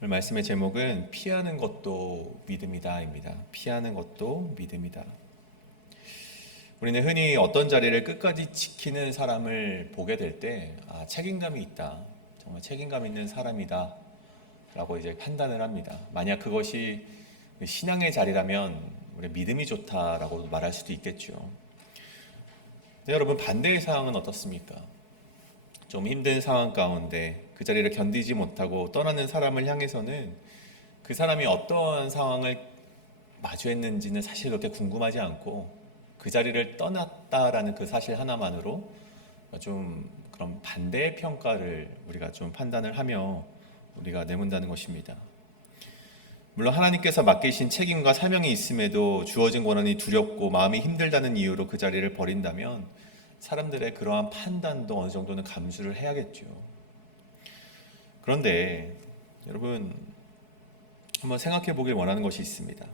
오늘 말씀의 제목은 피하는 것도 믿음이다입니다. 피하는 것도 믿음이다. 우리는 흔히 어떤 자리를 끝까지 지키는 사람을 보게 될 때 책임감이 있다. 정말 책임감 있는 사람이다. 라고 이제 판단을 합니다. 만약 그것이 신앙의 자리라면 우리 믿음이 좋다라고 말할 수도 있겠죠. 네, 여러분 반대의 상황은 어떻습니까? 좀 힘든 상황 가운데 그 자리를 견디지 못하고 떠나는 사람을 향해서는 그 사람이 어떠한 상황을 마주했는지는 사실 그렇게 궁금하지 않고 그 자리를 떠났다라는 그 사실 하나만으로 좀 그런 반대의 평가를 우리가 좀 판단을 하며 우리가 내몬다는 것입니다. 물론 하나님께서 맡기신 책임과 사명이 있음에도 주어진 권한이 두렵고 마음이 힘들다는 이유로 그 자리를 버린다면 사람들의 그러한 판단도 어느 정도는 감수를 해야겠죠. 그런데 여러분 한번 생각해 보길 원하는 것이 있습니다.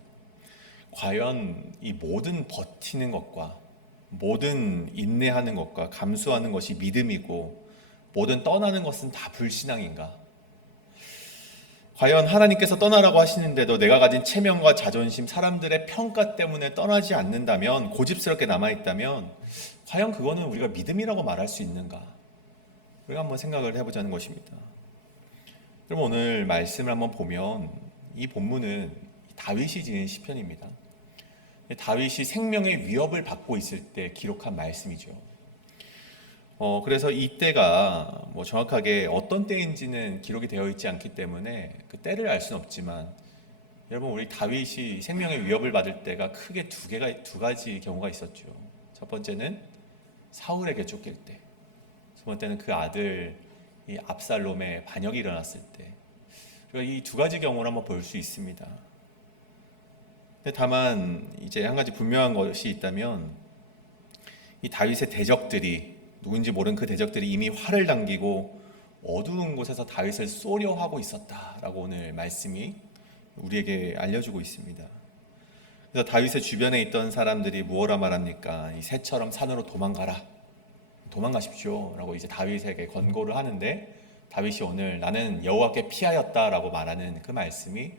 과연 이 모든 버티는 것과 모든 인내하는 것과 감수하는 것이 믿음이고 모든 떠나는 것은 다 불신앙인가? 과연 하나님께서 떠나라고 하시는데도 내가 가진 체면과 자존심, 사람들의 평가 때문에 떠나지 않는다면, 고집스럽게 남아있다면 과연 그거는 우리가 믿음이라고 말할 수 있는가? 우리가 한번 생각을 해보자는 것입니다. 여러분 오늘 말씀을 한번 보면 이 본문은 다윗이 지은 시편입니다. 다윗이 생명의 위협을 받고 있을 때 기록한 말씀이죠. 그래서 이때가 정확하게 어떤 때인지는 기록이 되어 있지 않기 때문에 그 때를 알 수는 없지만 여러분 우리 다윗이 생명의 위협을 받을 때가 크게 두 가지 경우가 있었죠. 첫 번째는 사울에게 쫓길 때, 두 번째는 그 아들 이 압살롬의 반역이 일어났을 때, 이 두 가지 경우를 한번 볼 수 있습니다. 근데 다만 이제 한 가지 분명한 것이 있다면 이 다윗의 대적들이 누군지 모르는 그 대적들이 이미 활을 당기고 어두운 곳에서 다윗을 쏘려 하고 있었다라고 오늘 말씀이 우리에게 알려주고 있습니다. 그래서 다윗의 주변에 있던 사람들이 무엇라 말합니까? 이 새처럼 산으로 도망가십시오 라고 이제 다윗에게 권고를 하는데 다윗이 오늘 나는 여호와께 피하였다라고 말하는 그 말씀이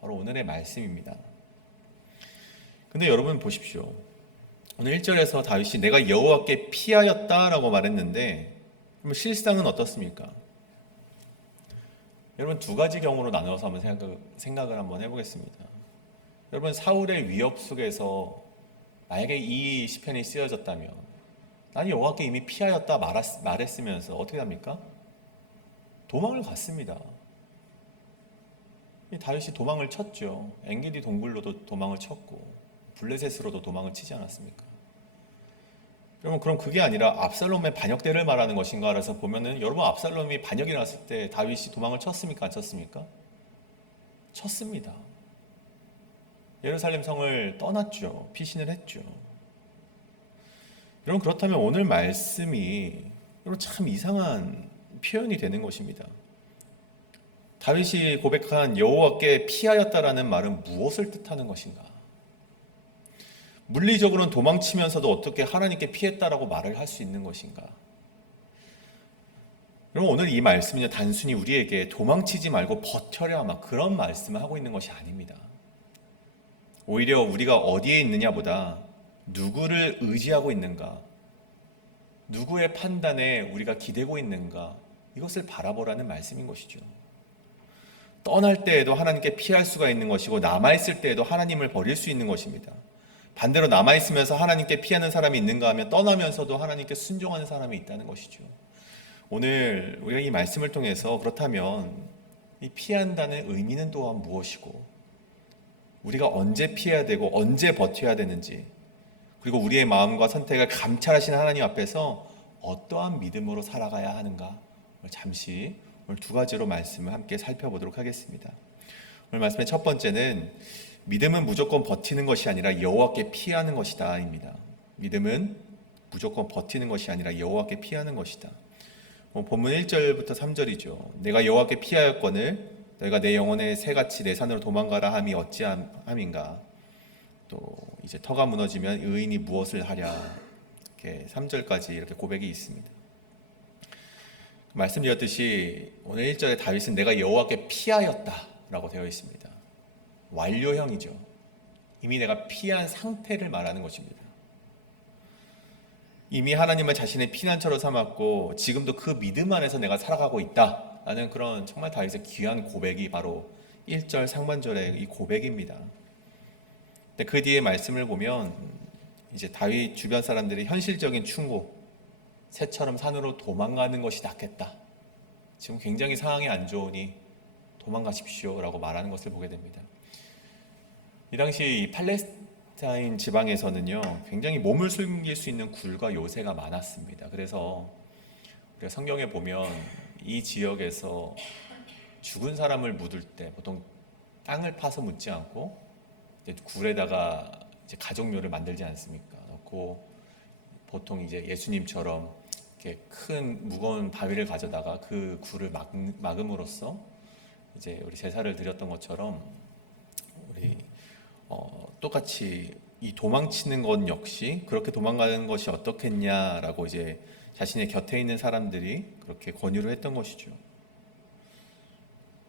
바로 오늘의 말씀입니다. 근데 여러분 보십시오. 오늘 1절에서 다윗이 내가 여호와께 피하였다라고 말했는데 그럼 실상은 어떻습니까? 여러분 두 가지 경우로 나누어서 한번 생각을 한번 해보겠습니다. 여러분 사울의 위협 속에서 만약에 이 시편이 쓰여졌다면 나는 여호와께 이미 피하였다 말했으면서 어떻게 합니까? 도망을 갔습니다. 다윗이 도망을 쳤죠. 엔게디 동굴로도 도망을 쳤고 블레셋으로도 도망을 치지 않았습니까? 여러분 그럼 그게 아니라 압살롬의 반역대를 말하는 것인가? 라서 보면은 여러분 압살롬이 반역이 일어났을 때 다윗이 도망을 쳤습니까? 안 쳤습니까? 쳤습니다. 예루살렘 성을 떠났죠. 피신을 했죠. 여러분 그렇다면 오늘 말씀이 여러분 참 이상한 표현이 되는 것입니다. 다윗이 고백한 여호와께 피하였다라는 말은 무엇을 뜻하는 것인가? 물리적으로는 도망치면서도 어떻게 하나님께 피했다라고 말을 할 수 있는 것인가? 여러분 오늘 이 말씀은요 단순히 우리에게 도망치지 말고 버텨라 막 그런 말씀을 하고 있는 것이 아닙니다. 오히려 우리가 어디에 있느냐보다 누구를 의지하고 있는가, 누구의 판단에 우리가 기대고 있는가 이것을 바라보라는 말씀인 것이죠. 떠날 때에도 하나님께 피할 수가 있는 것이고 남아있을 때에도 하나님을 버릴 수 있는 것입니다. 반대로 남아있으면서 하나님께 피하는 사람이 있는가 하면 떠나면서도 하나님께 순종하는 사람이 있다는 것이죠. 오늘 우리가 이 말씀을 통해서 그렇다면 이 피한다는 의미는 또한 무엇이고 우리가 언제 피해야 되고 언제 버텨야 되는지 그리고 우리의 마음과 선택을 감찰하시는 하나님 앞에서 어떠한 믿음으로 살아가야 하는가 잠시 오늘 두 가지로 말씀을 함께 살펴보도록 하겠습니다. 오늘 말씀의 첫 번째는 믿음은 무조건 버티는 것이 아니라 여호와께 피하는 것이다 입니다. 믿음은 무조건 버티는 것이 아니라 여호와께 피하는 것이다. 본문 1절부터 3절이죠. 내가 여호와께 피하였거늘 너희가 내 영혼의 새같이 내 산으로 도망가라 함이 어찌함인가. 또 이제 터가 무너지면 의인이 무엇을 하랴. 이렇게 3절까지 이렇게 고백이 있습니다. 말씀드렸듯이 오늘 1절에 다윗은 내가 여호와께 피하였다 라고 되어 있습니다. 완료형이죠. 이미 내가 피한 상태를 말하는 것입니다. 이미 하나님을 자신의 피난처로 삼았고 지금도 그 믿음 안에서 내가 살아가고 있다라는 그런 정말 다윗의 귀한 고백이 바로 1절 상반절의 이 고백입니다. 근데 그 뒤에 말씀을 보면 이제 다윗 주변 사람들이 현실적인 충고, 새처럼 산으로 도망가는 것이 낫겠다. 지금 굉장히 상황이 안 좋으니 도망가십시오라고 말하는 것을 보게 됩니다. 이 당시 팔레스타인 지방에서는요, 굉장히 몸을 숨길 수 있는 굴과 요새가 많았습니다. 그래서 우리가 성경에 보면 이 지역에서 죽은 사람을 묻을 때 보통 땅을 파서 묻지 않고 이제 굴에다가 이제 가족묘를 만들지 않습니까? 그렇고 보통 이제 예수님처럼 이렇게 큰 무거운 바위를 가져다가 그 굴을 막음으로써 이제 우리 제사를 드렸던 것처럼 우리 똑같이 이 도망치는 것 역시 그렇게 도망가는 것이 어떻겠냐라고 이제 자신의 곁에 있는 사람들이 그렇게 권유를 했던 것이죠.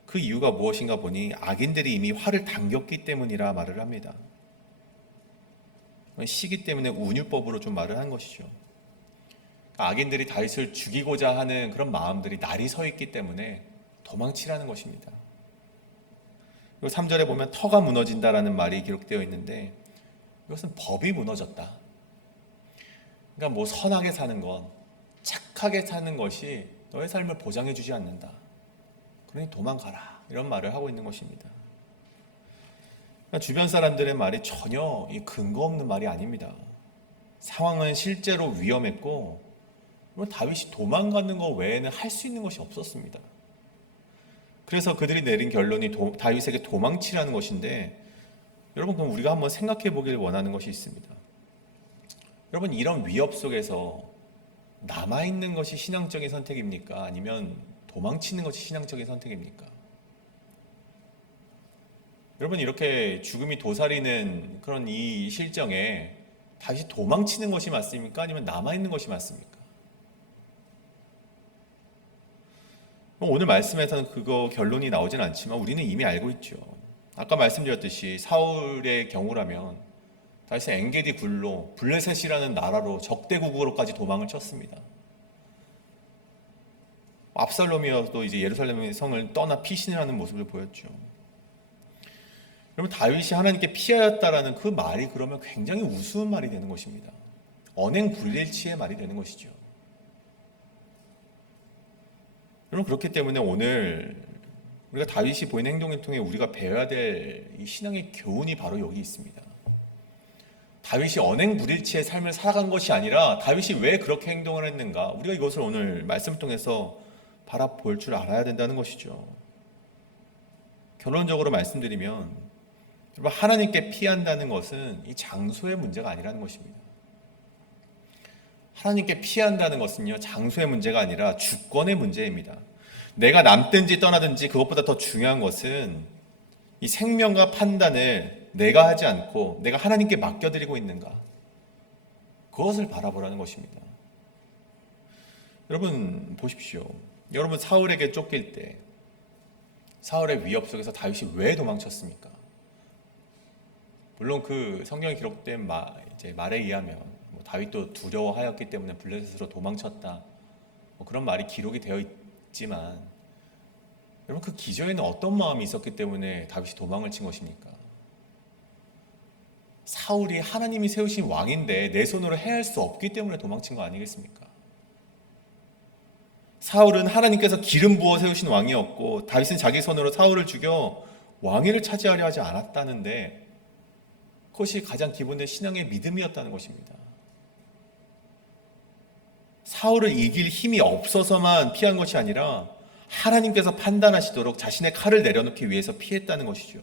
그 이유가 무엇인가 보니 악인들이 이미 화를 당겼기 때문이라 말을 합니다. 시기 때문에 운율법으로 좀 말을 한 것이죠. 악인들이 다윗을 죽이고자 하는 그런 마음들이 날이 서 있기 때문에 도망치라는 것입니다. 그리고 3절에 보면 터가 무너진다라는 말이 기록되어 있는데 이것은 법이 무너졌다. 그러니까 뭐 선하게 사는 건, 착하게 사는 것이 너의 삶을 보장해 주지 않는다. 그러니 도망가라. 이런 말을 하고 있는 것입니다. 그러니까 주변 사람들의 말이 전혀 이 근거 없는 말이 아닙니다. 상황은 실제로 위험했고 다윗이 도망가는 것 외에는 할 수 있는 것이 없었습니다. 그래서 그들이 내린 결론이 다윗에게 도망치라는 것인데, 여러분 그럼 우리가 한번 생각해 보길 원하는 것이 있습니다. 여러분, 이런 위협 속에서 남아있는 것이 신앙적인 선택입니까? 아니면 도망치는 것이 신앙적인 선택입니까? 여러분, 이렇게 죽음이 도사리는 그런 이 실정에 다시 도망치는 것이 맞습니까? 아니면 남아있는 것이 맞습니까? 오늘 말씀에서는 그거 결론이 나오진 않지만 우리는 이미 알고 있죠. 아까 말씀드렸듯이 사울의 경우라면 다윗은 엔게디 굴로 블레셋이라는 나라로 적대국으로까지 도망을 쳤습니다. 압살롬이어도 이제 예루살렘의 성을 떠나 피신을 하는 모습을 보였죠. 여러분, 다윗이 하나님께 피하였다라는 그 말이 그러면 굉장히 우스운 말이 되는 것입니다. 언행불일치의 말이 되는 것이죠. 여러분, 그렇기 때문에 오늘 우리가 다윗이 보이는 행동을 통해 우리가 배워야 될 이 신앙의 교훈이 바로 여기 있습니다. 다윗이 언행불일치의 삶을 살아간 것이 아니라 다윗이 왜 그렇게 행동을 했는가, 우리가 이것을 오늘 말씀을 통해서 바라볼 줄 알아야 된다는 것이죠. 결론적으로 말씀드리면 여러분, 하나님께 피한다는 것은 이 장소의 문제가 아니라는 것입니다. 하나님께 피한다는 것은요, 장소의 문제가 아니라 주권의 문제입니다. 내가 남든지 떠나든지 그것보다 더 중요한 것은 이 생명과 판단을 내가 하지 않고 내가 하나님께 맡겨드리고 있는가, 그것을 바라보라는 것입니다. 여러분 보십시오. 여러분, 사울에게 쫓길 때 사울의 위협 속에서 다윗이 왜 도망쳤습니까? 물론 그 성경에 기록된 말에 의하면 다윗도 두려워하였기 때문에 블레셋으로 도망쳤다, 그런 말이 기록이 되어 있지만, 여러분, 그 기저에는 어떤 마음이 있었기 때문에 다윗이 도망을 친 것입니까? 사울이 하나님이 세우신 왕인데 내 손으로 해할 수 없기 때문에 도망친 거 아니겠습니까? 사울은 하나님께서 기름 부어 세우신 왕이었고 다윗은 자기 손으로 사울을 죽여 왕위를 차지하려 하지 않았다는데, 그것이 가장 기본된 신앙의 믿음이었다는 것입니다. 사울을 이길 힘이 없어서만 피한 것이 아니라 하나님께서 판단하시도록 자신의 칼을 내려놓기 위해서 피했다는 것이죠.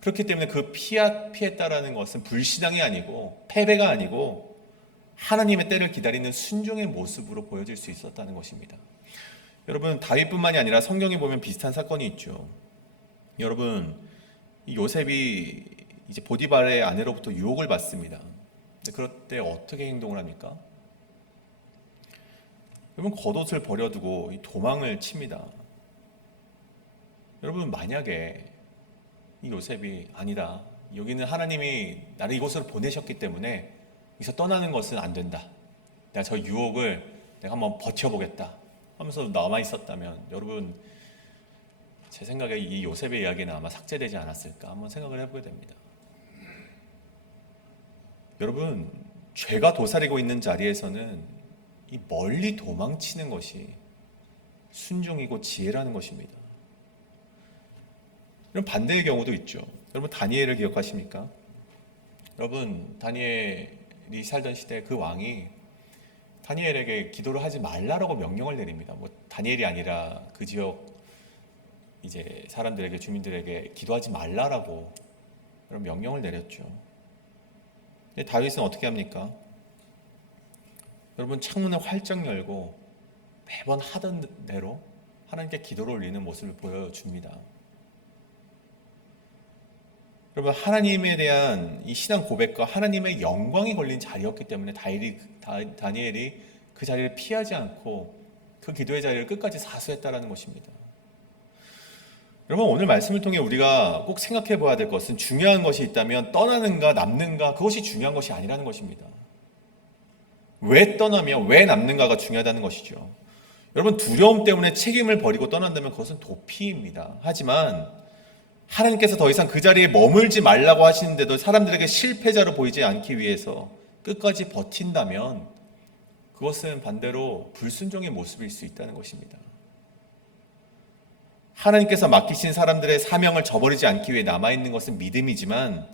그렇기 때문에 그 피했다라는 것은 불신앙이 아니고 패배가 아니고 하나님의 때를 기다리는 순종의 모습으로 보여질 수 있었다는 것입니다. 여러분, 다윗뿐만이 아니라 성경에 보면 비슷한 사건이 있죠. 여러분, 요셉이 이제 보디발의 아내로부터 유혹을 받습니다. 근데 그럴 때 어떻게 행동을 합니까? 여러분, 겉옷을 버려두고 도망을 칩니다. 여러분, 만약에 이 요셉이 아니다, 여기는 하나님이 나를 이곳으로 보내셨기 때문에 여기서 떠나는 것은 안 된다, 내가 저 유혹을 내가 한번 버텨보겠다 하면서 남아 있었다면, 여러분, 제 생각에 이 요셉의 이야기는 아마 삭제되지 않았을까 한번 생각을 해보게 됩니다. 여러분, 죄가 도사리고 있는 자리에서는 이 멀리 도망치는 것이 순종이고 지혜라는 것입니다. 이런 반대의 경우도 있죠. 여러분, 다니엘을 기억하십니까? 여러분, 다니엘이 살던 시대 그 왕이 다니엘에게 기도를 하지 말라라고 명령을 내립니다. 뭐 다니엘이 아니라 그 지역 이제 사람들에게, 주민들에게 기도하지 말라라고 그런 명령을 내렸죠. 근데 다윗은 어떻게 합니까? 여러분, 창문을 활짝 열고 매번 하던 대로 하나님께 기도를 올리는 모습을 보여줍니다. 여러분, 하나님에 대한 이 신앙 고백과 하나님의 영광이 걸린 자리였기 때문에 다니엘이 그 자리를 피하지 않고 그 기도의 자리를 끝까지 사수했다라는 것입니다. 여러분, 오늘 말씀을 통해 우리가 꼭 생각해 봐야 될 것은, 중요한 것이 있다면 떠나는가 남는가, 그것이 중요한 것이 아니라는 것입니다. 왜 떠나며 왜 남는가가 중요하다는 것이죠. 여러분, 두려움 때문에 책임을 버리고 떠난다면 그것은 도피입니다. 하지만 하나님께서 더 이상 그 자리에 머물지 말라고 하시는데도 사람들에게 실패자로 보이지 않기 위해서 끝까지 버틴다면 그것은 반대로 불순종의 모습일 수 있다는 것입니다. 하나님께서 맡기신 사람들의 사명을 저버리지 않기 위해 남아있는 것은 믿음이지만,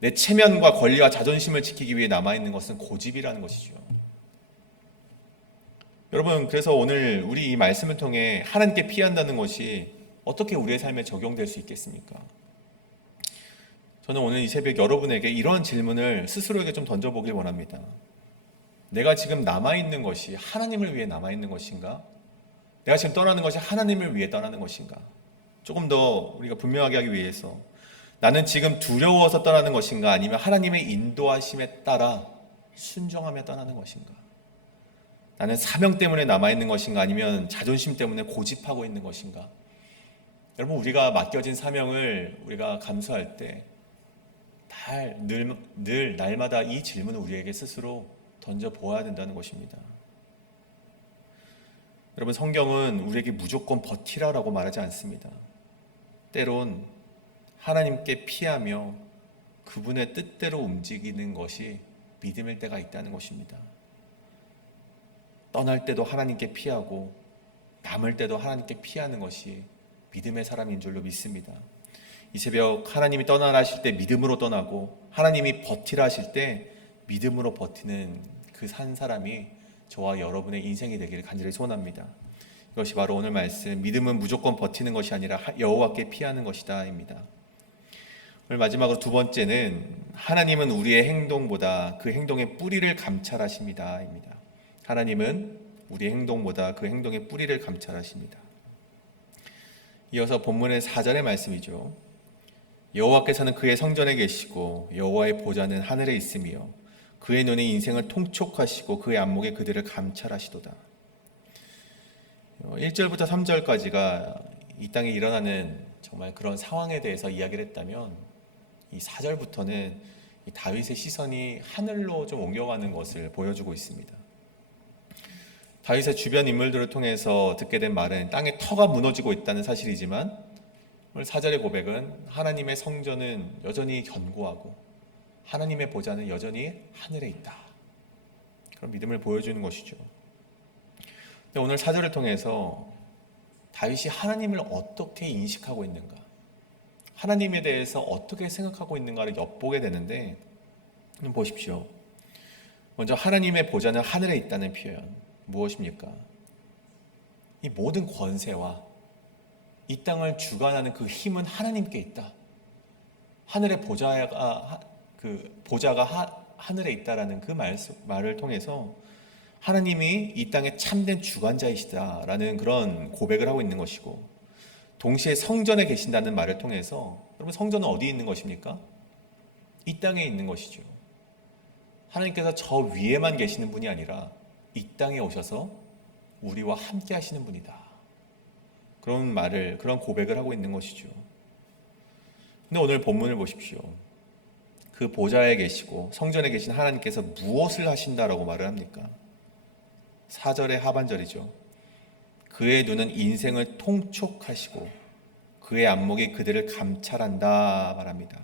내 체면과 권리와 자존심을 지키기 위해 남아있는 것은 고집이라는 것이죠. 여러분, 그래서 오늘 우리 이 말씀을 통해 하나님께 피한다는 것이 어떻게 우리의 삶에 적용될 수 있겠습니까? 저는 오늘 이 새벽 여러분에게 이러한 질문을 스스로에게 좀 던져보길 원합니다. 내가 지금 남아있는 것이 하나님을 위해 남아있는 것인가? 내가 지금 떠나는 것이 하나님을 위해 떠나는 것인가? 조금 더 우리가 분명하게 하기 위해서, 나는 지금 두려워서 떠나는 것인가? 아니면 하나님의 인도하심에 따라 순종하며 떠나는 것인가? 나는 사명 때문에 남아있는 것인가? 아니면 자존심 때문에 고집하고 있는 것인가? 여러분, 우리가 맡겨진 사명을 우리가 감수할 때 늘 날마다 이 질문을 우리에게 스스로 던져보아야 된다는 것입니다. 여러분, 성경은 우리에게 무조건 버티라라고 말하지 않습니다. 때론 하나님께 피하며 그분의 뜻대로 움직이는 것이 믿음일 때가 있다는 것입니다. 떠날 때도 하나님께 피하고 남을 때도 하나님께 피하는 것이 믿음의 사람인 줄로 믿습니다. 이 새벽 하나님이 떠나라 하실 때 믿음으로 떠나고, 하나님이 버티라 하실 때 믿음으로 버티는 그 산 사람이 저와 여러분의 인생이 되기를 간절히 소원합니다. 이것이 바로 오늘 말씀, 믿음은 무조건 버티는 것이 아니라 여호와께 피하는 것이다 입니다. 오늘 마지막으로 두 번째는, 하나님은 우리의 행동보다 그 행동의 뿌리를 감찰하십니다 입니다. 하나님은 우리의 행동보다 그 행동의 뿌리를 감찰하십니다. 이어서 본문의 4절의 말씀이죠. 여호와께서는 그의 성전에 계시고 여호와의 보좌는 하늘에 있으며 그의 눈이 인생을 통촉하시고 그의 안목에 그들을 감찰하시도다. 1절부터 3절까지가 이 땅에 일어나는 정말 그런 상황에 대해서 이야기를 했다면, 이 4절부터는 이 다윗의 시선이 하늘로 좀 옮겨가는 것을 보여주고 있습니다. 다윗의 주변 인물들을 통해서 듣게 된 말은 땅의 터가 무너지고 있다는 사실이지만, 오늘 4절의 고백은 하나님의 성전은 여전히 견고하고 하나님의 보좌는 여전히 하늘에 있다, 그런 믿음을 보여주는 것이죠. 근데 오늘 4절을 통해서 다윗이 하나님을 어떻게 인식하고 있는가, 하나님에 대해서 어떻게 생각하고 있는가를 엿보게 되는데, 보십시오. 먼저 하나님의 보좌는 하늘에 있다는 표현, 무엇입니까? 이 모든 권세와 이 땅을 주관하는 그 힘은 하나님께 있다. 하늘의 보좌가 하늘에 있다라는 그 말을 통해서 하나님이 이 땅의 참된 주관자이시다라는 그런 고백을 하고 있는 것이고, 동시에 성전에 계신다는 말을 통해서, 여러분, 성전은 어디에 있는 것입니까? 이 땅에 있는 것이죠. 하나님께서 저 위에만 계시는 분이 아니라 이 땅에 오셔서 우리와 함께 하시는 분이다. 그런 고백을 하고 있는 것이죠. 근데 오늘 본문을 보십시오. 그 보좌에 계시고 성전에 계신 하나님께서 무엇을 하신다라고 말을 합니까? 4절의 하반절이죠. 그의 눈은 인생을 통촉하시고 그의 안목이 그들을 감찰한다 말합니다.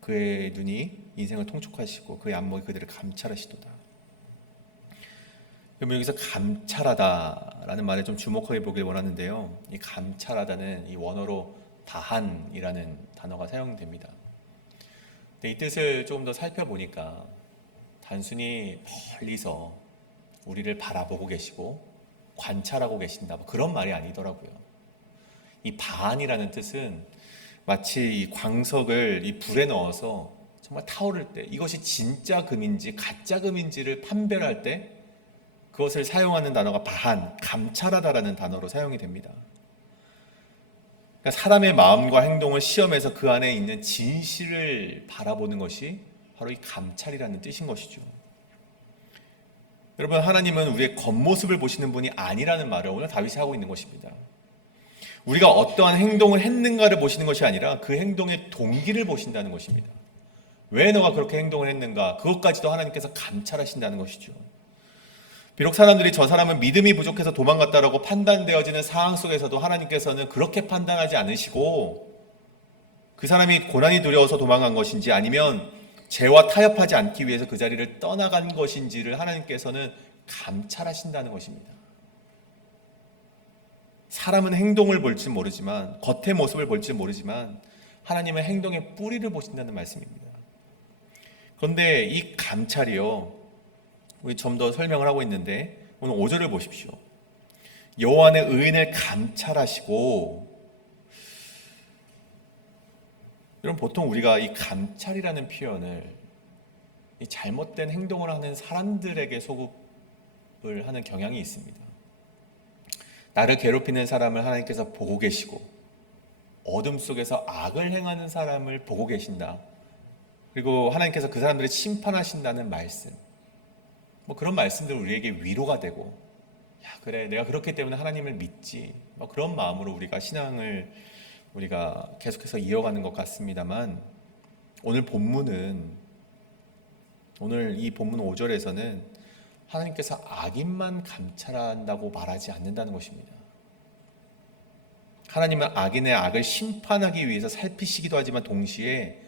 그의 눈이 인생을 통촉하시고 그의 안목이 그들을 감찰하시도다. 여러분, 여기서 감찰하다라는 말에 좀 주목하게 보길 원하는데요. 이 감찰하다는 이 원어로 다한이라는 단어가 사용됩니다. 근데 이 뜻을 조금 더 살펴보니까 단순히 멀리서 우리를 바라보고 계시고 관찰하고 계신다, 그런 말이 아니더라고요. 이 바한이라는 뜻은 마치 이 광석을 이 불에 넣어서 정말 타오를 때 이것이 진짜 금인지 가짜 금인지를 판별할 때 그것을 사용하는 단어가 바한, 감찰하다라는 단어로 사용이 됩니다. 그러니까 사람의 마음과 행동을 시험해서 그 안에 있는 진실을 바라보는 것이 바로 이 감찰이라는 뜻인 것이죠. 여러분, 하나님은 우리의 겉모습을 보시는 분이 아니라는 말을 오늘 다윗이 하고 있는 것입니다. 우리가 어떠한 행동을 했는가를 보시는 것이 아니라 그 행동의 동기를 보신다는 것입니다. 왜 너가 그렇게 행동을 했는가, 그것까지도 하나님께서 감찰하신다는 것이죠. 비록 사람들이 저 사람은 믿음이 부족해서 도망갔다라고 판단되어지는 상황 속에서도 하나님께서는 그렇게 판단하지 않으시고 그 사람이 고난이 두려워서 도망간 것인지 아니면 죄와 타협하지 않기 위해서 그 자리를 떠나간 것인지를 하나님께서는 감찰하신다는 것입니다. 사람은 행동을 볼지 모르지만, 겉의 모습을 볼지 모르지만 하나님은 행동의 뿌리를 보신다는 말씀입니다. 그런데 이 감찰이요, 우리 좀 더 설명을 하고 있는데 오늘 5절을 보십시오. 여호와 의 의인을 감찰하시고, 여러분, 보통 우리가 이 감찰이라는 표현을 이 잘못된 행동을 하는 사람들에게 소급을 하는 경향이 있습니다. 나를 괴롭히는 사람을 하나님께서 보고 계시고 어둠 속에서 악을 행하는 사람을 보고 계신다. 그리고 하나님께서 그 사람들을 심판하신다는 말씀, 그런 말씀들 우리에게 위로가 되고, 야, 그래, 내가 그렇기 때문에 하나님을 믿지, 그런 마음으로 우리가 신앙을 우리가 계속해서 이어가는 것 같습니다만, 오늘 이 본문 5절에서는 하나님께서 악인만 감찰한다고 말하지 않는다는 것입니다. 하나님은 악인의 악을 심판하기 위해서 살피시기도 하지만 동시에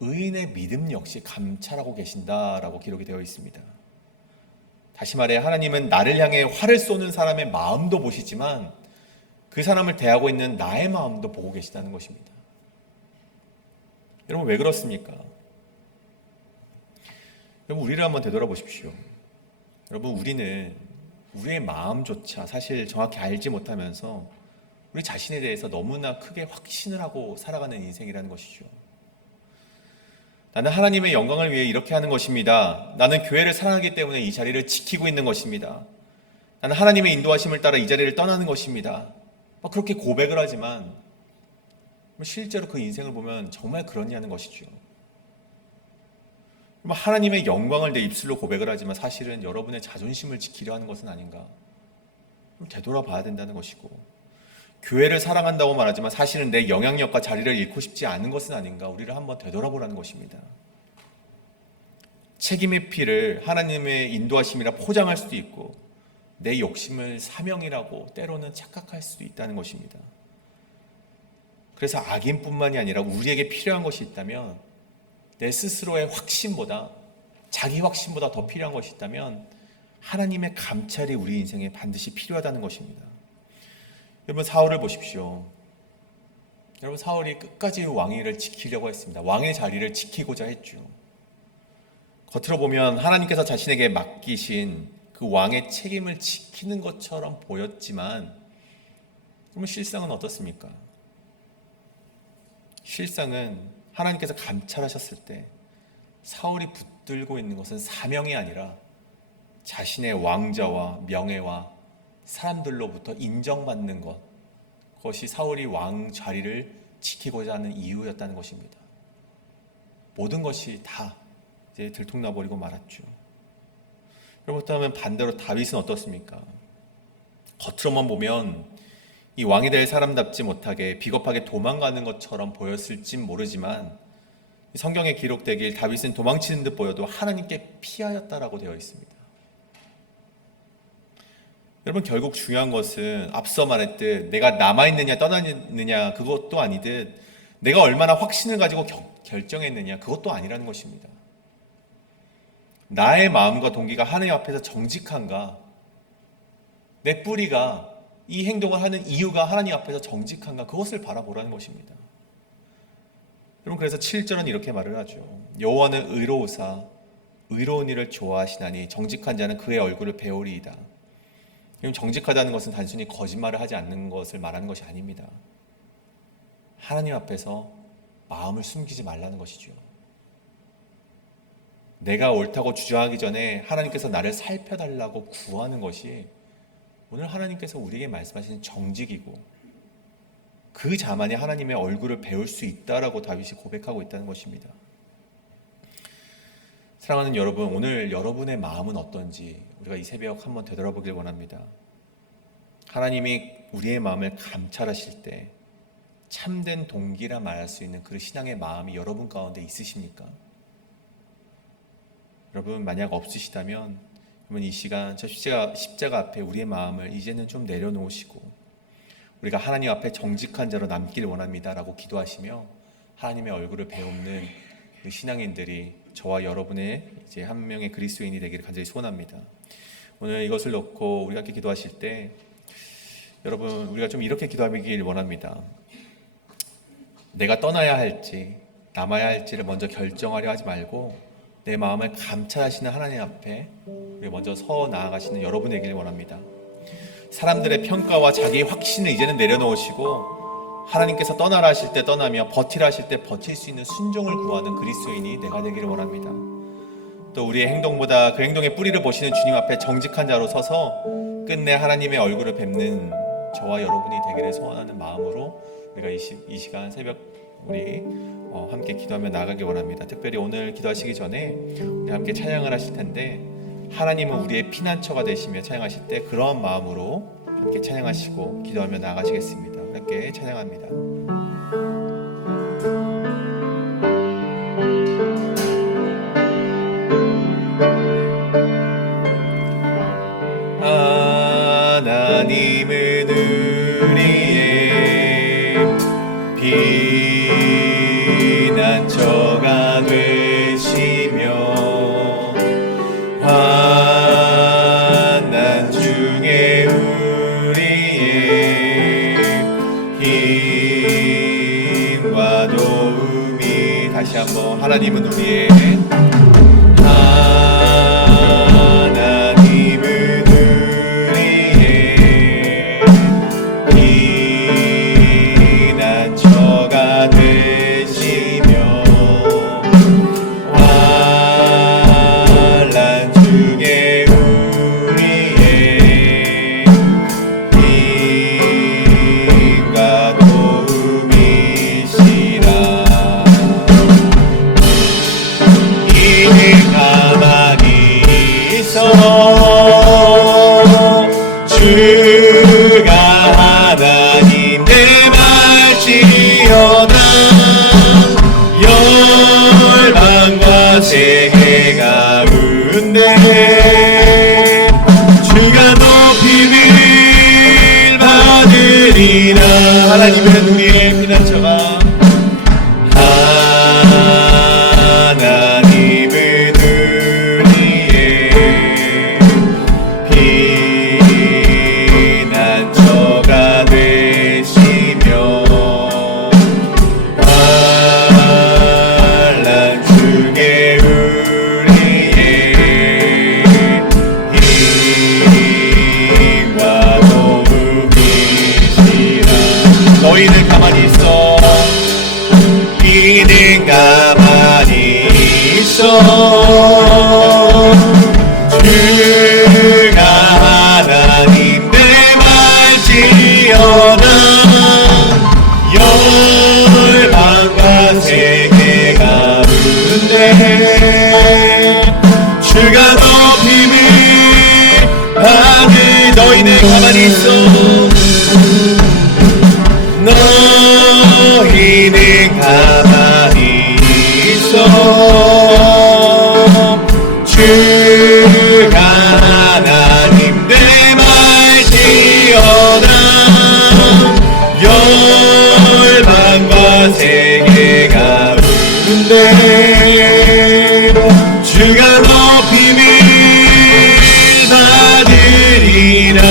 의인의 믿음 역시 감찰하고 계신다라고 기록이 되어 있습니다. 다시 말해, 하나님은 나를 향해 활을 쏘는 사람의 마음도 보시지만 그 사람을 대하고 있는 나의 마음도 보고 계시다는 것입니다. 여러분, 왜 그렇습니까? 여러분, 우리를 한번 되돌아보십시오. 여러분, 우리는 우리의 마음조차 사실 정확히 알지 못하면서 우리 자신에 대해서 너무나 크게 확신을 하고 살아가는 인생이라는 것이죠. 나는 하나님의 영광을 위해 이렇게 하는 것입니다. 나는 교회를 사랑하기 때문에 이 자리를 지키고 있는 것입니다. 나는 하나님의 인도하심을 따라 이 자리를 떠나는 것입니다. 그렇게 고백을 하지만 실제로 그 인생을 보면 정말 그러냐는 것이죠. 하나님의 영광을 내 입술로 고백을 하지만 사실은 여러분의 자존심을 지키려 하는 것은 아닌가? 되돌아봐야 된다는 것이고, 교회를 사랑한다고 말하지만 사실은 내 영향력과 자리를 잃고 싶지 않은 것은 아닌가? 우리를 한번 되돌아보라는 것입니다. 책임의 피를 하나님의 인도하심이라 포장할 수도 있고 내 욕심을 사명이라고 때로는 착각할 수도 있다는 것입니다. 그래서 악인뿐만이 아니라 우리에게 필요한 것이 있다면, 내 스스로의 확신보다, 자기 확신보다 더 필요한 것이 있다면 하나님의 감찰이 우리 인생에 반드시 필요하다는 것입니다. 여러분, 사울을 보십시오. 여러분, 사울이 끝까지 왕위를 지키려고 했습니다. 왕의 자리를 지키고자 했죠. 겉으로 보면 하나님께서 자신에게 맡기신 그 왕의 책임을 지키는 것처럼 보였지만, 그러면 실상은 어떻습니까? 실상은 하나님께서 감찰하셨을 때 사울이 붙들고 있는 것은 사명이 아니라 자신의 왕자와 명예와 사람들로부터 인정받는 것, 그것이 사울이 왕 자리를 지키고자 하는 이유였다는 것입니다. 모든 것이 다 이제 들통나버리고 말았죠. 그렇다면 반대로 다윗은 어떻습니까? 겉으로만 보면 이 왕이 될 사람답지 못하게 비겁하게 도망가는 것처럼 보였을진 모르지만 성경에 기록되길 다윗은 도망치는 듯 보여도 하나님께 피하였다라고 되어 있습니다. 여러분, 결국 중요한 것은 앞서 말했듯 내가 남아있느냐 떠나느냐 그것도 아니듯 내가 얼마나 확신을 가지고 결정했느냐 그것도 아니라는 것입니다. 나의 마음과 동기가 하나님 앞에서 정직한가, 내 뿌리가 이 행동을 하는 이유가 하나님 앞에서 정직한가, 그것을 바라보라는 것입니다. 여러분, 그래서 7절은 이렇게 말을 하죠. 여호와는 의로우사 의로운 일을 좋아하시나니 정직한 자는 그의 얼굴을 배우리이다. 정직하다는 것은 단순히 거짓말을 하지 않는 것을 말하는 것이 아닙니다. 하나님 앞에서 마음을 숨기지 말라는 것이죠. 내가 옳다고 주장하기 전에 하나님께서 나를 살펴달라고 구하는 것이 오늘 하나님께서 우리에게 말씀하시는 정직이고, 그 자만이 하나님의 얼굴을 배울 수 있다라고 다윗이 고백하고 있다는 것입니다. 사랑하는 여러분, 오늘 여러분의 마음은 어떤지 우리가 이 새벽 한번 되돌아보길 원합니다. 하나님이 우리의 마음을 감찰하실 때 참된 동기라 말할 수 있는 그 신앙의 마음이 여러분 가운데 있으십니까? 여러분, 만약 없으시다면 이 시간 저 십자가 앞에 우리의 마음을 이제는 좀 내려놓으시고 우리가 하나님 앞에 정직한 자로 남길 원합니다 라고 기도하시며 하나님의 얼굴을 배우는 그 신앙인들이 저와 여러분의 이제 한 명의 그리스도인이 되기를 간절히 소원합니다. 오늘 이것을 놓고 우리가 함께 기도하실 때 여러분, 우리가 좀 이렇게 기도하길 원합니다. 내가 떠나야 할지 남아야 할지를 먼저 결정하려 하지 말고 내 마음을 감찰하시는 하나님 앞에 우리 먼저 서 나아가시는 여러분 되기를 원합니다. 사람들의 평가와 자기의 확신을 이제는 내려놓으시고 하나님께서 떠나라 하실 때 떠나며 버티라 하실 때 버틸 수 있는 순종을 구하는 그리스도인이 내가 되기를 원합니다. 또 우리의 행동보다 그 행동의 뿌리를 보시는 주님 앞에 정직한 자로 서서 끝내 하나님의 얼굴을 뵙는 저와 여러분이 되기를 소원하는 마음으로 우리가 이 시간 새벽 우리 함께 기도하며 나아가기 원합니다. 특별히 오늘 기도하시기 전에 우리 함께 찬양을 하실 텐데 하나님은 우리의 피난처가 되시며 찬양하실 때 그러한 마음으로 함께 찬양하시고 기도하며 나아가시겠습니다. 함께 찬양합니다. 하나님은 우리의 피난처가 되시며 환난 중에 우리의 힘과 도움이 다시 한번 하나님은 우리의 주가 하나님 내 말지어다 열방과 세계 가운데 주가 높임을 받으리라. 하나님은 우리의 피난처가 너희는 가만히 있어. 너희는 가만히 있어. 주가 하나님 내 말지어다 열방과 세계 가운데 주가 높임을 받을 너희는 가만히 있어. 우리는 가만히 있어 주가 하나님 내 말지어다 열방과 세계가 우는데 주가 높임을 받으리라.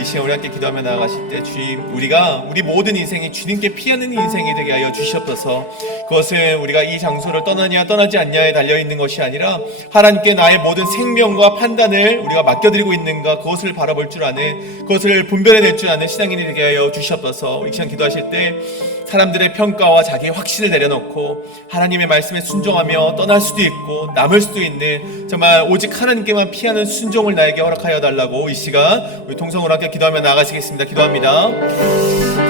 이 시간 우리 함께 기도하며 나아가실 때 주님, 우리가 우리 모든 인생이 주님께 피하는 인생이 되게 하여 주시옵소서. 그것은 우리가 이 장소를 떠나냐 떠나지 않냐에 달려있는 것이 아니라 하나님께 나의 모든 생명과 판단을 우리가 맡겨드리고 있는가, 그것을 바라볼 줄 아는, 그것을 분별해낼 줄 아는 신앙인이 되게 하여 주시옵소서. 이 시간 기도하실 때 사람들의 평가와 자기의 확신을 내려놓고 하나님의 말씀에 순종하며 떠날 수도 있고 남을 수도 있는, 정말 오직 하나님께만 피하는 순종을 나에게 허락하여 달라고 이 시간 우리 통성으로 함께 기도하며 나아가시겠습니다. 기도합니다.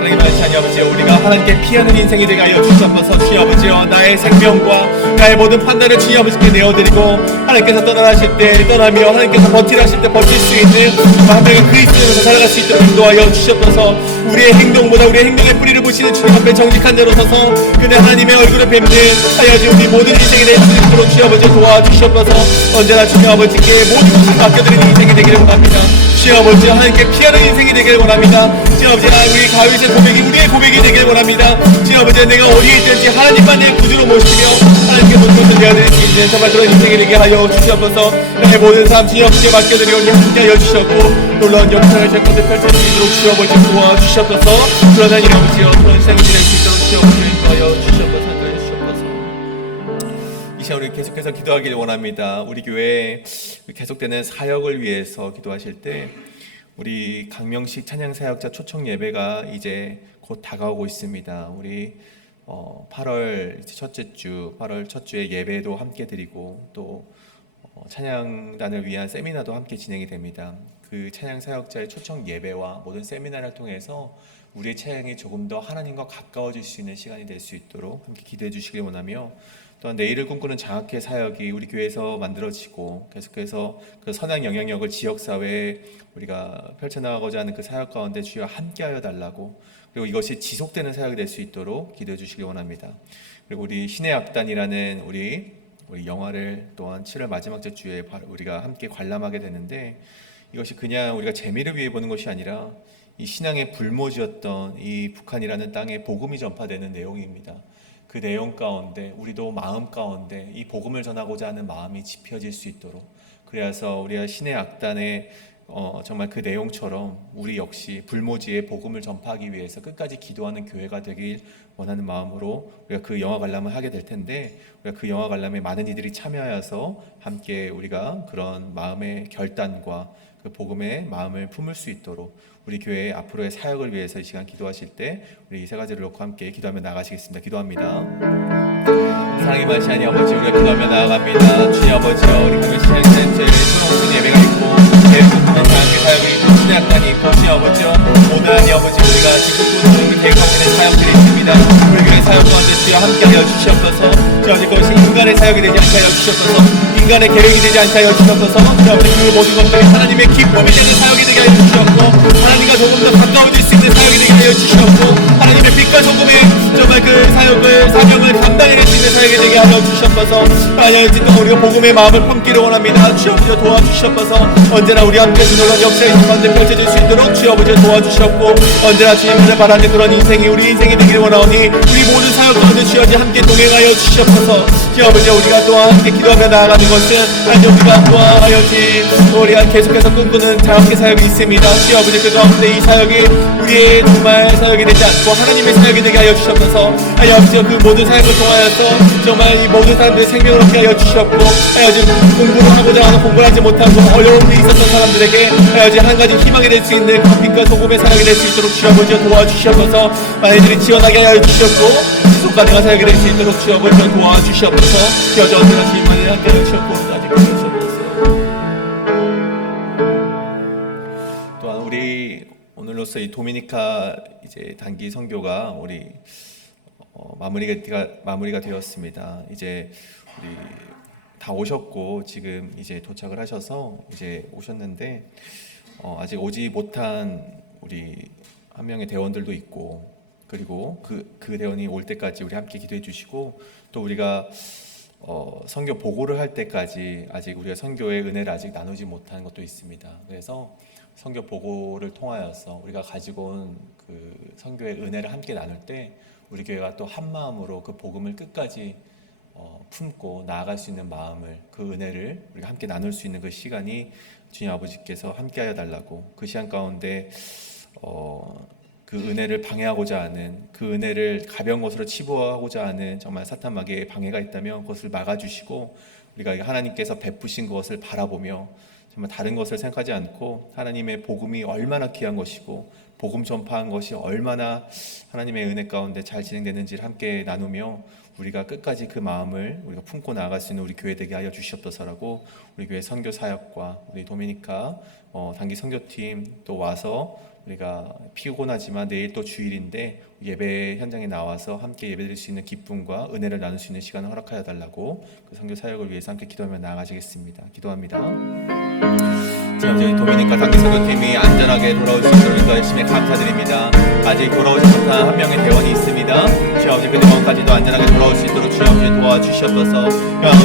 사랑의 하나님 아버지, 우리가 하나님께 피하는 인생이 되게 하여 주시옵소서. 주여 아버지여, 나의 생명과 나의 모든 판단을 주여 아버지께 내어드리고 하나님께서 떠나실 때 떠나며 하나님께서 버티라 하실 때 버틸 수 있는 한 명의 그리스도인으로 살아갈 수 있도록 인도하여 주시옵소서. 우리의 행동보다 우리의 행동의 뿌리를 보시는 주님 앞에 정직한 대로 서서 그대 하나님의 얼굴을 뵙는 하여지 우리 모든 인생이 될 수 있도록 주여 아버지 도와주시옵소서. 언제나 주여 아버지께 모든 것을 맡겨드리는 인생이 되기를 원합니다. 주여 아버지, 하나님께 피하는 인생이 되기를 원합니다. 주여 아버지, 우리 가위세 고백이 우리의 고백이 되기를 원합니다. 주여 아버지, 내가 어디에 있든지 하나님만 내 구주로 모시며 하나님께 모든 것을 내어드릴 수 있는 정말 그런 인생이 되게 하여 주시옵소서. 나의 모든 삶 주여 아버지께 맡겨드리오니 함께 하여 주셨고 놀라운 역사를 제 가운데 펼쳐지도록 주여 아버지 도와주시옵소서. 그러나 이 아버지여, 그런 인생이 될 수 있도록 주여 아버지 인도하여 주시옵소서. 이 시간 우리 계속해서 기도하기를 원합니다. 우리 교회 계속되는 사역을 위해서 기도하실 때 우리 강명식 찬양사역자 초청 예배가 이제 곧 다가오고 있습니다. 우리 8월 첫째 주, 8월 첫 주에 예배도 함께 드리고 또 찬양단을 위한 세미나도 함께 진행이 됩니다. 그 찬양사역자의 초청 예배와 모든 세미나를 통해서 우리의 찬양이 조금 더 하나님과 가까워질 수 있는 시간이 될 수 있도록 함께 기도해 주시길 원하며, 또한 내일을 꿈꾸는 장학회 사역이 우리 교회에서 만들어지고 계속해서 그 선한 영향력을 지역사회에 우리가 펼쳐나가고자 하는 그 사역 가운데 주여 함께하여 달라고, 그리고 이것이 지속되는 사역이 될 수 있도록 기도해 주시기 원합니다. 그리고 우리 신의 악단이라는 우리 영화를 또한 7월 마지막 주에 우리가 함께 관람하게 되는데, 이것이 그냥 우리가 재미를 위해 보는 것이 아니라 이 신앙의 불모지였던 이 북한이라는 땅에 복음이 전파되는 내용입니다. 그 내용 가운데 우리도 마음 가운데 이 복음을 전하고자 하는 마음이 지펴질 수 있도록, 그래서 우리가 신의 악단의 정말 그 내용처럼 우리 역시 불모지의 복음을 전파하기 위해서 끝까지 기도하는 교회가 되길 원하는 마음으로 우리가 그 영화 관람을 하게 될 텐데, 우리가 그 영화 관람에 많은 이들이 참여하여서 함께 우리가 그런 마음의 결단과 그 복음의 마음을 품을 수 있도록 우리 교회의 앞으로의 사역을 위해서 이 시간 기도하실 때 우리 이 세 가지를 놓고 함께 기도하며 나가시겠습니다. 기도합니다. 사랑의 마시아니 아버지, 우리가 기도하며 나아갑니다. 주님 아버지여, 우리 강명식 찬양센터에 초롱순 예배가 있고 대부분은 장학회 사역이 있고 신의 악단이 있고 주님 아버지여, 오늘 아버지 우리가 지금 꾸는 계획하고 있는 사역들이 있습니다. 우리 교회 사역 가운데 주여 함께하여 주시옵소서. 주여 아버지, 그것이 인간의 사역이 되지 않게 하여 주시옵소서. 인간의 계획이 되지 않게 하여 주시옵소서. 주여 아버지, 그 모든 것들이 하나님의 기쁨이 되는 사역이 되게 하여 주시옵고 하나님과 조금 더 가까워질 수 있는 사역이 되게 하여 주시옵고 하나님의 빛과 소금의 정말 그 사역을 사명을 감당해낼 수 있는 사역이 되게 하여 주시옵소서. 하나님 진짜 우리가 복음의 마음을 품기를 원합니다. 주여 아버지 도와주시옵소서. 언제나 우리 함께 놀라운 역사의 가운데 펼쳐질 수 있도록 주여 아버지 도와주시옵고 언제나 주님을 바라는 그런 인생이 우리 인생이 되기를 원하오니 우리 모든 사역 가운데 주여 아버지 함께 동행하여 주시옵소서. 주여 아버지, 우리가 또한 함께 기도하며 나아가는 것은 하나님 우리가 또한 하여지 우리가 계속해서 꿈꾸는 장학회 사역이 있습니다. 주여 아버지, 그 가운데 이 사역이 우리의 정말 사역이 되지 않고 하나님의 사역이 되게 하여 주시옵소서. 하여 아버지, 그 모든 사역을 통하여서 정말 이 모든 사람들의 생명을 얻게 하여 주시옵고 하여지 공부를 하고자 하는 공부를 하지 못하고 어려움이 있었던 사람들에게 하여지 한 가지 희망이 될 수 있는 빛과 소금의 사역이 될 수 있도록 주여 아버지 도와주시옵소서. 아이들이 지원하게 하여 주시옵고 지속 가능한 사역이 될 수 있도록 주여 아버지 도와주시옵소서. 여전 언제나 주님만을 함께 하여 주시옵고 아직 주시옵소서. 또한 우리 오늘로서 이 도미니카 이제 단기 선교가 우리 마무리가 되었습니다. 이제 우리 다 오셨고 지금 이제 도착을 하셔서 이제 오셨는데 아직 오지 못한 우리 한 명의 대원들도 있고 그리고 그 대원이 올 때까지 우리 함께 기도해 주시고, 또 우리가 선교 보고를 할 때까지 아직 우리가 선교의 은혜를 아직 나누지 못하는 것도 있습니다. 그래서 선교 보고를 통하여서 우리가 가지고 온 그 선교의 은혜를 함께 나눌 때 우리 교회가 또 한 마음으로 그 복음을 끝까지 품고 나아갈 수 있는 마음을, 그 은혜를 우리가 함께 나눌 수 있는 그 시간이 주님 아버지께서 함께하여 달라고, 그 시간 가운데 그 은혜를 방해하고자 하는, 그 은혜를 가벼운 것으로 치부하고자 하는 정말 사탄 마귀의 방해가 있다면 그것을 막아주시고, 우리가 하나님께서 베푸신 것을 바라보며 정말 다른 것을 생각하지 않고 하나님의 복음이 얼마나 귀한 것이고 복음 전파한 것이 얼마나 하나님의 은혜 가운데 잘 진행되는지를 함께 나누며 우리가 끝까지 그 마음을 우리가 품고 나아갈 수 있는 우리 교회 되게 하여 주시옵소서라고, 우리 교회 선교 사역과 우리 도미니카 단기 선교팀 또 와서 우리가 피곤하지만 내일 또 주일인데 예배 현장에 나와서 함께 예배드릴 수 있는 기쁨과 은혜를 나눌 수 있는 시간을 허락하여 달라고, 그 선교 사역을 위해서 함께 기도하며 나아가시겠습니다. 기도합니다. 자, 저희 도미니카 단기 선교팀이 안전하게 돌아올 수 있도록 열심히 감사드립니다. 아직 돌아오지 못한 한 명의 대원이 있습니다. 주여 아버지, 그 대원까지도 안전하게 돌아올 수 있도록 주여 아버지 도와주시옵소서.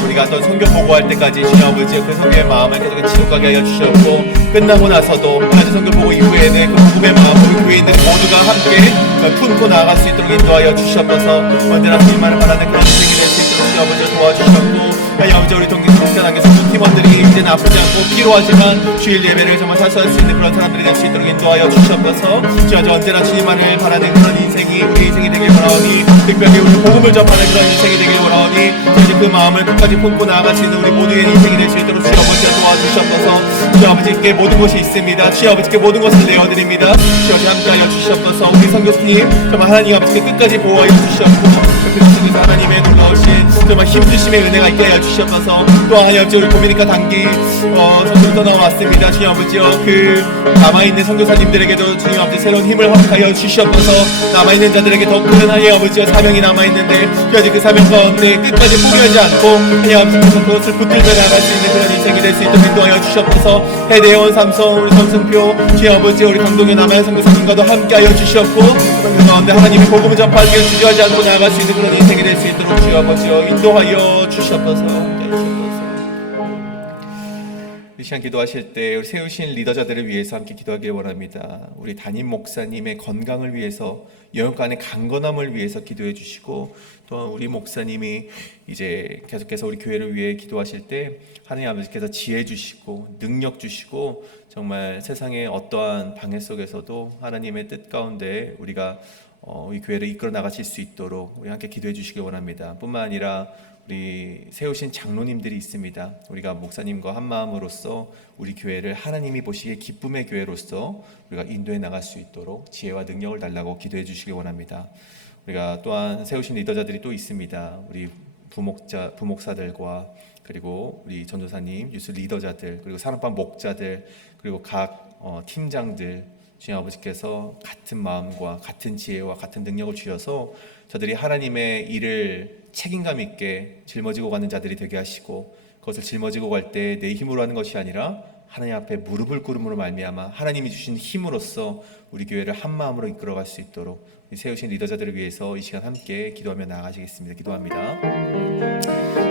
우리가 어떤 선교 보고할 때까지 주여 아버지 그 선교의 마음을 계속 치luc하게 하여 주시옵고, 끝나고 나서도 하나님 선교 보고 이후에는 그 복음의 마음 우리 교회인들 모두가 함께 품고 나아갈 수 있도록 인도하여 주시옵소서. 언제나 주님만을 바라는 그런 인생이 될 수 있도록 주여 아버지 도와주시옵고, 아버지 우리 동기선교단계 선교팀원들이 이제는 아프지 않고 피로하지만 주일 예배를 정말 사수할 수 있는 그런 사람들이 될 수 있도록 인도하여 주시옵소서. 주여 언제나 주님만을 바라는 그런 인생이 우리 인생이 되길 원하오니, 특별히 우리 복음을 전하는 그런 인생이 되길 원하오니, 그 마음을 끝까지 품고 나아갈 수 있는 우리 모두의 인생이 될 수 있도록 주여 아버지가 도와주시옵소서. 주여 아버지께 모든 것이 있습니다. 주여 아버지께 모든 것을 내어드립니다. 주여 함께하여 주시옵소서. 우리 선교팀 정말 하나님 아버지께 끝까지 보호하여 주시옵고, 그리스도 하나님의 놀라우신 정말 힘주심의 은혜가 있게 하여 주시옵소서. 또 하나님 아버지 우리 도미니카 단기 선교를 떠나왔습니다. 주님 아버지요, 그 남아있는 선교사님들에게도 주님 아버지 새로운 힘을 허락하여 주시옵소서. 남아있는 자들에게 더 큰 하나님 아버지와 사명이 남아있는데 주여 그 사명 가운데 끝까지 포기하지 않고 하나님 아버지께서 그것을 붙들며 나갈 수 있는 그런 인생이 될 수 있도록 인도하여 주시옵소서. 해대원 삼성 우리 성승표 주님 아버지 우리 강동의 남아있는 선교사님과도 함께하여 주시옵고, 그 가운데 하나님의 복음을 전파하기 위해 주저하지 않고 나아갈 수 있는 그런 인생이 될 수 있도록 주여 아버지여 인도하여 주시옵소서. 이 시간 기도하실 때 우리 세우신 리더자들을 위해서 함께 기도하길 원합니다. 우리 담임 목사님의 건강을 위해서, 영육간의 강건함을 위해서 기도해 주시고, 또 우리 목사님이 이제 계속해서 우리 교회를 위해 기도하실 때 하나님 아버지께서 지혜 주시고 능력 주시고, 정말 세상의 어떠한 방해 속에서도 하나님의 뜻 가운데 우리가 이 교회를 이끌어 나가실 수 있도록 우리 함께 기도해 주시길 원합니다. 뿐만 아니라 우리 세우신 장로님들이 있습니다. 우리가 목사님과 한 마음으로서 우리 교회를 하나님이 보시기에 기쁨의 교회로서 우리가 인도해 나갈 수 있도록 지혜와 능력을 달라고 기도해 주시길 원합니다. 우리가 또한 세우신 리더자들이 또 있습니다. 우리 부목사들과 그리고 우리 전도사님, 유스 리더자들, 그리고 산업반 목자들, 그리고 각 팀장들, 주님 아버지께서 같은 마음과 같은 지혜와 같은 능력을 주셔서 저들이 하나님의 일을 책임감 있게 짊어지고 가는 자들이 되게 하시고, 그것을 짊어지고 갈 때 내 힘으로 하는 것이 아니라 하나님 앞에 무릎을 꿇음으로 말미암아 하나님이 주신 힘으로써 우리 교회를 한 마음으로 이끌어갈 수 있도록 세우신 리더자들을 위해서 이 시간 함께 기도하며 나아가시겠습니다. 기도합니다.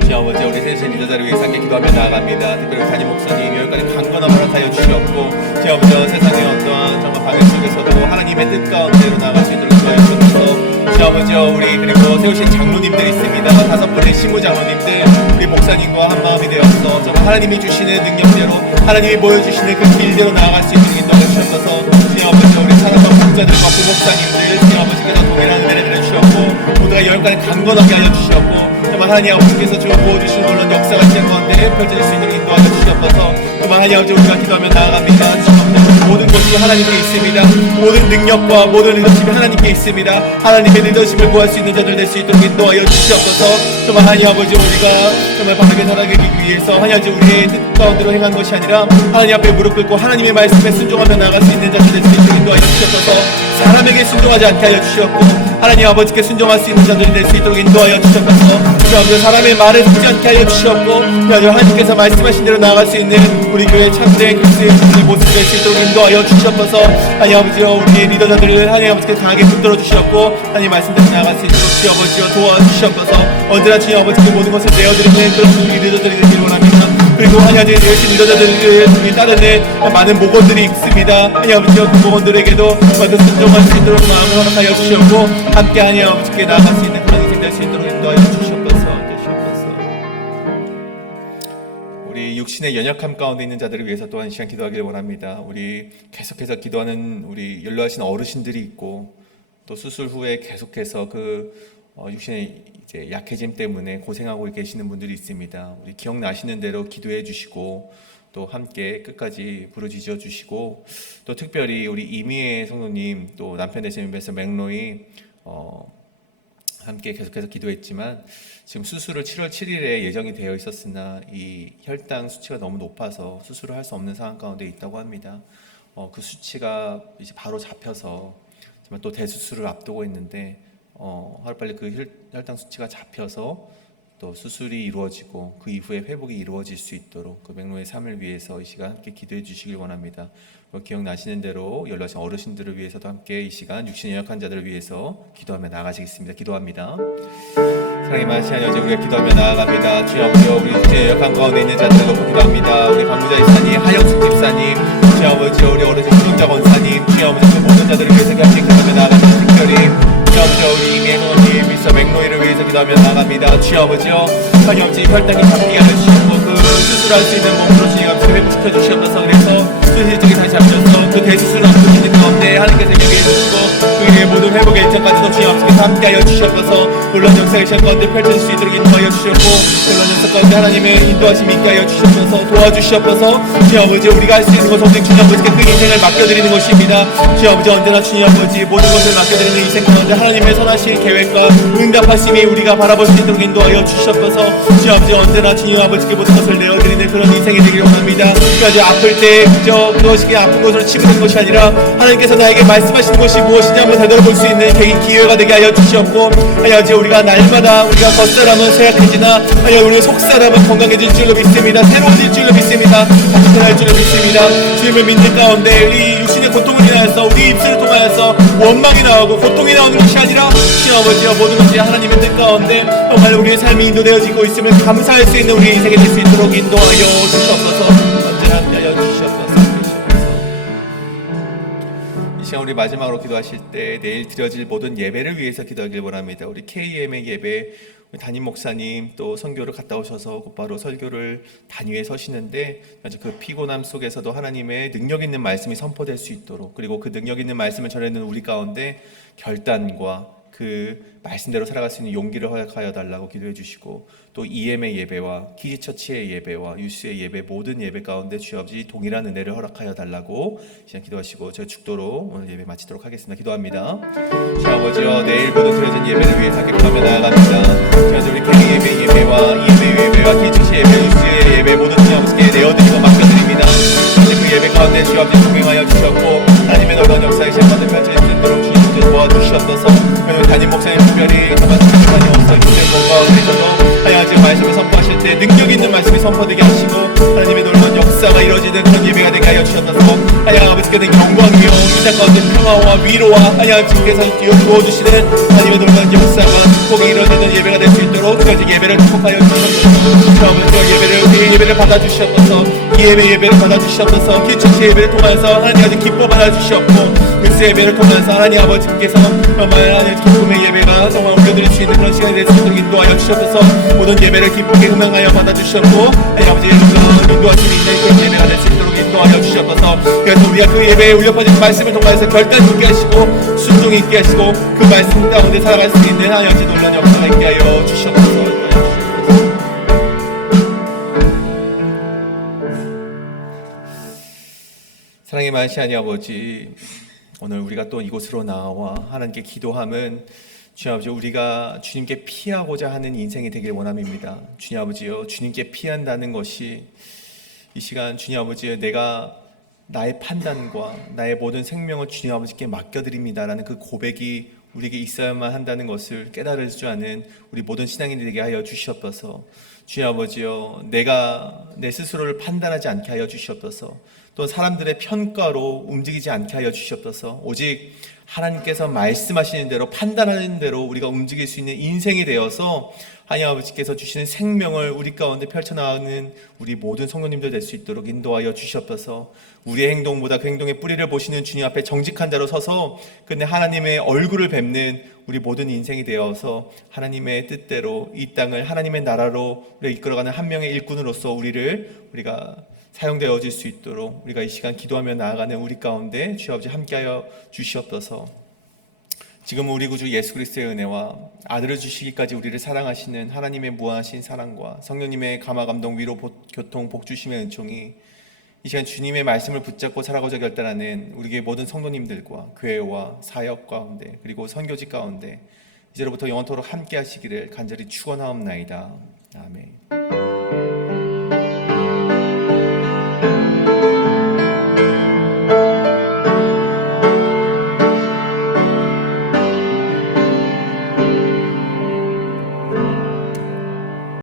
주님 아버지, 우리 세우신 리더자를 위해서 함께 기도하며 나아갑니다. 특별히 담임 목사님 여기까지 강건함을 허락하여 주시옵고, 주님 아버지 세상의 어떠한 정말 방해 속에서도 하나님의 뜻 가운데로 나아갈 수 있도록 도와주셔서, 주님 아버지 우리 그리고 세우신 장로님들 있습니다. 5분의 신무 장로님들, 우리 목사님과 한 마음이 되어서 정말 하나님이 주시는 능력대로, 하나님이 보여주시는 그 길대로 나아갈 수 있는 인도하여 주셔서, 주님 아버지 우리 산업반 목자들과 부목사님들 주님 아버지께서 동일한 은혜를 내려주셨고, 모두가 열간에 강건하게 하여 주셨고, 정말 하나님 아버지께서 주어 부어주시는 그런 역사가 시작 가운데 펼쳐질 수 있도록 인도하여 주시옵소서. 정말 하나님 아버지 우리가 기도하며 나아갑니다. 주님 아버지 모든 것이 하나님께 있습니다. 모든 능력과 모든 리더십이 하나님께 있습니다. 하나님의 리더십을 구할 수 있는 자들 될 수 있도록 인도하여 주시옵소서. 정말 하나님 아버지 우리가 정말 바르게 살아가기 위해서 하나님 아버지 우리의 뜻 가운데로 행한 것이 아니라 하나님 앞에 무릎 꿇고 하나님의 말씀에 순종하며 나아갈 수 있는 자들 될 수 있도록 인도하여 주시옵소서. 사람에게 순종하지 않게 하여 주시옵고, 하나님 아버지께 순종할 수 있는 자들이 될 수 있도록 인도하여 주시옵소서. 사람의 말에 듣지 않게 하여 주시옵고, 하나님께서 말씀하신 대로 나아갈 수 있는 우리 교회 참된 그리스도의 모습이 될 수 있도록 인도하여 주시옵소서. 하나님 아버지여 우리의 리더자들을 하나님 아버지께 강하게 붙들어 주시옵고 하나님 말씀대로 나아갈 수 있도록 주여 아버지여 도와주시옵소서. 언제나 주여 아버지께 모든 것을 내어드리는 그런 우리 리더자들이 되기를 원합니다. 그리고 하나님 아버지 열심히 리더자들을 따르는 많은 목원들이 있습니다. 하나님 아버지여 그 목원들에게도 받은 순종할 수 있도록 마음을 허락하여 주시옵고 함께 하나님 아버지께 나아갈 수 있는 그런 인생 될 수 있도록 인도하여 주시옵소서. 우리 육신의 연약함 가운데 있는 자들을 위해서 또한 시간 기도하기를 원합니다. 우리 계속해서 기도하는 우리 연로하신 어르신들이 있고 또 수술 후에 계속해서 육신의 이제 약해짐 때문에 고생하고 계시는 분들이 있습니다. 우리 기억나시는 대로 기도해 주시고 또 함께 끝까지 부르짖어 주시고 또 특별히 우리 이미애 성도님 또 남편 되시는 멤버 맥로이 함께 계속해서 기도했지만 지금 수술을 7월 7일에 예정이 되어 있었으나 이 혈당 수치가 너무 높아서 수술을 할 수 없는 상황 가운데 있다고 합니다. 그 수치가 이제 바로 잡혀서 또 대수술을 앞두고 있는데 하루빨리 그 혈당 수치가 잡혀서 또 수술이 이루어지고 그 이후에 회복이 이루어질 수 있도록 그 맥로의 삶을 위해서 이 시간 함께 기도해 주시길 원합니다. 기억나시는 대로 연로하신 어르신들을 위해서도 함께 이 시간 육신의 연약한 자들을 위해서 기도하며 나아가시겠습니다. 기도합니다. 사랑의 만시한 여제 우리가 기도하며 나아갑니다. 주여 아버지 우리 육신의 연약한 가운데 있는 자들을 놓고 기도합니다. 우리 강무자 집사님, 하영숙 집사님, 주여 아버지 우리 어르신 수동자 권사님, 주여 아버지 모든 자들을 위해서 함께 기도하며 나아갑니다. 특별히 주여 아버지 우리 이명호님, 미스터 맥노이를 위해서 기도하며 나아갑니다. 주여 아버지요 하나님 아버지 혈당이 잡히게 하시고 그 수술할 수 있는 몸으로 주님 아버지 회복시켜 주시옵소서. 그래서 수술적이 다시 잡혀서 그 대수술을 앞두고 있는 가운데 하나님께서 인정해 주시고 그의 모든 회복의 일정까지도 주님 아버지께서 함께하여 주시옵소서. 놀라운 역사의 시간 가운데 펼쳐질 수 있도록 인도하여 주시옵고 놀라운 역사 가운데 하나님의 인도하심이 있게 하여 주시옵소서. 도와주시옵소서. 주님 아버지 우리가 할 수 있는 것은 오직 주님 아버지께 그 인생을 맡겨드리는 것입니다. 주님 아버지 언제나 주님 아버지 모든 것을 맡겨드리는 인생 가운데 하나님의 선하신 계획과 응답하심이 우리가 바라볼 수 있도록 인도하여 주시옵소서. 주님 아버지 언제나 주님 아버지께 모든 것을 내어드리는 그런 인생이 되기를 원합니다. 그래서 아플 때 그저 그것이 그냥 아픈 것으로 치부되는 것이 아니라 하나님께서 나에게 말씀하시는 것이 무엇이냐 한번 되돌아볼 수 있는 기회가 되게 하여 주시옵고 하여 우리가 날마다 우리가 겉사람은 쇠약해지나 하여 우리 속사람은 건강해질 줄로 믿습니다. 새로워질 줄로 믿습니다. 단순할 줄로 믿습니다. 주님을 믿는 가운데 우리 육신의 고통을 인하여서 우리 입술을 통하여서 원망이 나오고 고통이 나오는 것이 아니라 주님 아버지와 모든 것이 하나님의 뜻 가운데 정말 우리의 삶이 인도되어지고 있음을 감사할 수 있는 우리 인생이 될 수 있도록 인도하여 주시옵소서. 언제나 함께하여 주시옵소서. 이 시간 우리 마지막으로 기도하실 때 내일 드려질 모든 예배를 위해서 기도하길 원합니다. 우리 KM의 예배 담임 목사님 또 선교를 갔다 오셔서 곧바로 설교를 단위에 서시는데 그 피곤함 속에서도 하나님의 능력 있는 말씀이 선포될 수 있도록 그리고 그 능력 있는 말씀을 전하는 우리 가운데 결단과 그 말씀대로 살아갈 수 있는 용기를 허락하여 달라고 기도해 주시고 또 EM의 예배와 키즈처치의 예배와 유스의 예배 모든 예배 가운데 주여 아버지 동일한 은혜를 허락하여 달라고 시간 기도하시고 저희 죽도록 오늘 예배 마치도록 하겠습니다. 기도합니다. 주여 아버지여 내일 모두 드려진 예배를 위해 함께 기도하며 나아갑니다. 주여 우리 K 예배와 EM의 예배와 키즈처치 예배 유스의 예배 모든 주여 아버지께 내어드리고 맡겨드립니다. 그 예배 가운데 주여 아버지 동행하여 주셨고 하나님의 놀라운 역사의 시간을 펼쳐지도록 주님 도와주시옵소서. 담임 목사님 특별히 정말 축복하니 없어 주시는 건강을 드리셔도 하여지 말씀을 선포하실 때 능력 있는 말씀이 선포되게 하시고 하나님의 놀라운 역사가 이루어지는 그런 예배가 되게 하여 주셨소서. 하여 아버지께는 영광이요 이 땅 가운데 평화와 위로와 하여 주께서 부어주시는 하나님의 놀라운 역사가 축복이 이루어지는 예배가 될 수 있도록 그래서 예배를 축복하여 주셨소서. 아버지 예배를 받아주시옵소서. 예배를 받아주시옵소서. 기초치 예배를 통해서 하나님 아버지 기뻐 받아주시옵고 그 예배를 통해서 하나님 아버지께서 정말 하나님 기쁨의 예배가 정말 옮겨드릴 수 있는 그런 시간이 될 수 있도록 인도하여 주시옵소서. 모든 예배를 기쁘게 흥망하여 받아주시옵고 하나님 아버지의 인도하심이 있는 그런 예배가 될 수 있도록 인도하여 주시옵소서. 그래서 우리가 그 예배에 울려퍼진 말씀을 통해서 결단 있게 하시고 순종이 있게 하시고 그 말씀 가운데 살아갈 수 있는 하나님 아버지 놀라운 역사가 있게 하여 주시옵소서. 사랑의 만시하니 아버지 오늘 우리가 또 이곳으로 나와 하나님께 기도함은 주님 아버지 우리가 주님께 피하고자 하는 인생이 되길 원함입니다. 주님 아버지요 주님께 피한다는 것이 이 시간 주님 아버지요 내가 나의 판단과 나의 모든 생명을 주님 아버지께 맡겨드립니다라는 그 고백이 우리에게 있어야만 한다는 것을 깨달을 줄 아는 우리 모든 신앙인들이 되게 하여 주시옵소서. 주님 아버지요 내가 내 스스로를 판단하지 않게 하여 주시옵소서. 또 사람들의 평가로 움직이지 않게 하여 주시옵소서. 오직 하나님께서 말씀하시는 대로, 판단하는 대로 우리가 움직일 수 있는 인생이 되어서 하나님 아버지께서 주시는 생명을 우리 가운데 펼쳐나가는 우리 모든 성도님들 될 수 있도록 인도하여 주시옵소서. 우리의 행동보다 그 행동의 뿌리를 보시는 주님 앞에 정직한 자로 서서 근데 하나님의 얼굴을 뵙는 우리 모든 인생이 되어서 하나님의 뜻대로 이 땅을 하나님의 나라로 우리가 이끌어가는 한 명의 일꾼으로서 우리가 사용되어질 수 있도록 우리가 이 시간 기도하며 나아가는 우리 가운데 주여 아버지 함께하여 주시옵소서. 지금 우리 구주 예수 그리스도의 은혜와 아들을 주시기까지 우리를 사랑하시는 하나님의 무한하신 사랑과 성령님의 감화 감동 위로 교통 복주심의 은총이 이 시간 주님의 말씀을 붙잡고 살아가고자 결단하는 우리의 모든 성도님들과 교회와 사역 가운데 그리고 선교직 가운데 이제로부터 영원토록 함께 하시기를 간절히 축원하옵나이다. 아멘.